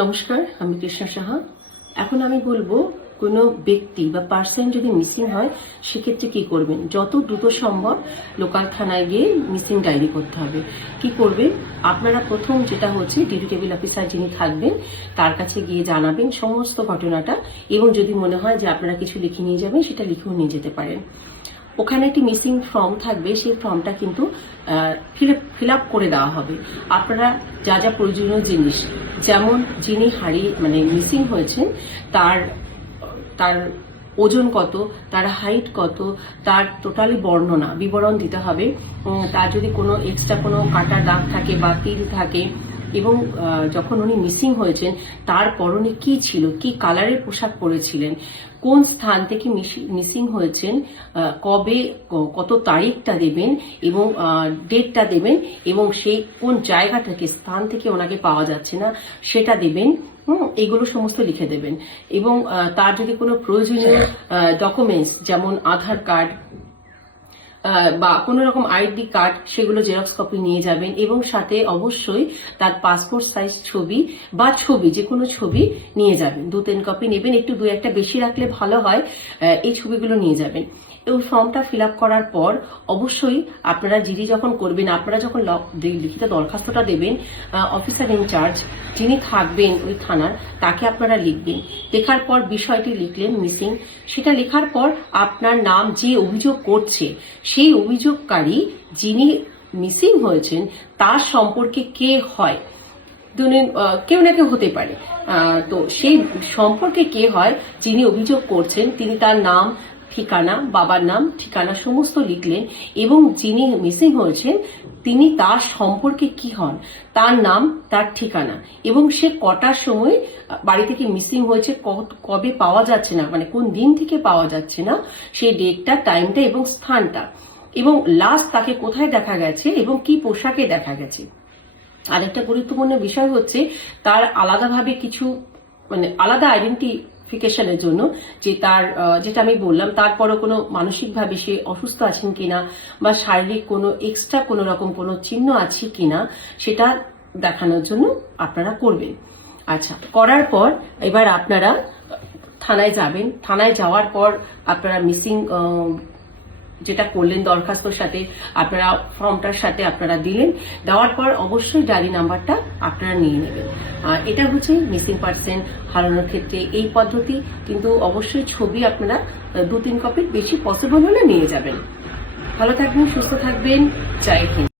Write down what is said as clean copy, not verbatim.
নমস্কার, আমি কৃষ্ণা সাহা। এখন আমি বলবো কোনো ব্যক্তি বা পার্সন যদি মিসিং হয় সেক্ষেত্রে কি করবেন। যত দ্রুত সম্ভব লোকাল থানায় গিয়ে মিসিং ডায়েরি করতে হবে। কি করবেন, আপনারা প্রথম যেটা হচ্ছে ডিউটি টেবিল অফিসার যিনি থাকবেন তার কাছে গিয়ে জানাবেন সমস্ত ঘটনাটা, এবং যদি মনে হয় যে আপনারা কিছু লিখে নিয়ে যাবেন সেটা লিখেও নিয়ে যেতে পারেন। ওখানে একটি মিসিং ফর্ম থাকবে, সেই ফর্মটা কিন্তু ফিল আপ করে দেওয়া হবে। আপনারা যা যা প্রয়োজনীয় জিনিস, যেমন যিনি মিসিং হয়েছেন তার তার ওজন কত, তার হাইট কত, তার টোটালি বিবরণ দিতে হবে। তার যদি কোনো এক্সট্রা কোনো কাটা দাগ থাকে বা তিল থাকে, এবং যখন উনি মিসিং হয়েছেন তার পরনে কি ছিল, কি কালারের পোশাক পরেছিলেন, কোন স্থান থেকে মিসিং হয়েছেন, কবে, কত তারিখটা দেবেন এবং ডেটটা দেবেন, এবং সেই কোন জায়গা থেকে স্থান থেকে ওনাকে পাওয়া যাচ্ছে না সেটা দেবেন। এগুলো সমস্ত লিখে দেবেন। এবং তার যদি কোনো প্রয়োজনীয় ডকুমেন্টস যেমন আধার কার্ড বা কোনো রকম আইডি কার্ড, সেগুলো জেরক্স কপি নিয়ে যাবেন, এবং সাথে অবশ্যই তার পাসপোর্ট সাইজ ছবি বা যে কোনো ছবি নিয়ে যাবেন। 2-3 কপি নেবেন, একটু 2-1টা বেশি রাখলে ভালো হয়। এই ছবিগুলো নিয়ে যাবেন। এবং ফর্মটা ফিল আপ করার পর অবশ্যই আপনারা জিডি যখন করবেন, আপনারা যখন লিখিত দরখাস্তটা দেবেন, অফিসার ইনচার্জ যিনি থাকবেন ওই থানার তাকে আপনারা লিখবেন। লেখার পর বিষয়টি লিখলেন মিসিং, সেটা লেখার পর আপনার নাম, যে অভিযোগ করছে সেই অভিযোগকারী যিনি মিসিং হয়েছেন তার সম্পর্কে কে হয়, কেউ না কেউ হতে পারে। তো সেই সম্পর্কে কে হয় যিনি অভিযোগ করছেন, তিনি তার নাম, ঠিকানা, বাবার নাম, ঠিকানা সমস্ত লিখলেন। এবং যিনি মিসিং হয়েছেন তিনি তার সম্পর্কে কি হন, তার নাম, তার ঠিকানা, এবং সে কটার সময় বাড়ি থেকে মিসিং হয়েছে, কবে পাওয়া যাচ্ছে না, কোন দিন থেকে পাওয়া যাচ্ছে না, সেই ডেটটা, টাইমটা এবং স্থানটা, এবং লাস্ট তাকে কোথায় দেখা গেছে এবং কি পোশাকে দেখা গেছে। আরেকটা গুরুত্বপূর্ণ বিষয় হচ্ছে তার আলাদাভাবে কিছু আলাদা আইডেন্টিফিকেশনের জন্য, যে তার যেটা আমি বললাম, তারপরও কোনো মানসিকভাবে সে অসুস্থ আছেন কিনা বা শারীরিক কোনো এক্সট্রা কোনো রকম কোনো চিহ্ন আছে কিনা সেটা দেখানোর জন্য আপনারা করবেন। আচ্ছা, করার পর এবার আপনারা থানায় যাবেন। থানায় যাওয়ার পর আপনারা মিসিং যেটা করলেন দরখাস্তর সাথে, আপনারা ফর্মটার সাথে আপনারা দিলেন। দেওয়ার পর অবশ্যই ডায়েরি নাম্বারটা আপনারা নিয়ে নেবেন। এটা হচ্ছে মিসিং পার্সন হারানোর ক্ষেত্রে এই পদ্ধতি। কিন্তু অবশ্যই ছবি আপনারা 2-3 কপির বেশি পসিবল হলে নিয়ে যাবেন। ভালো থাকবেন, সুস্থ থাকবেন, জয় হিন্দ।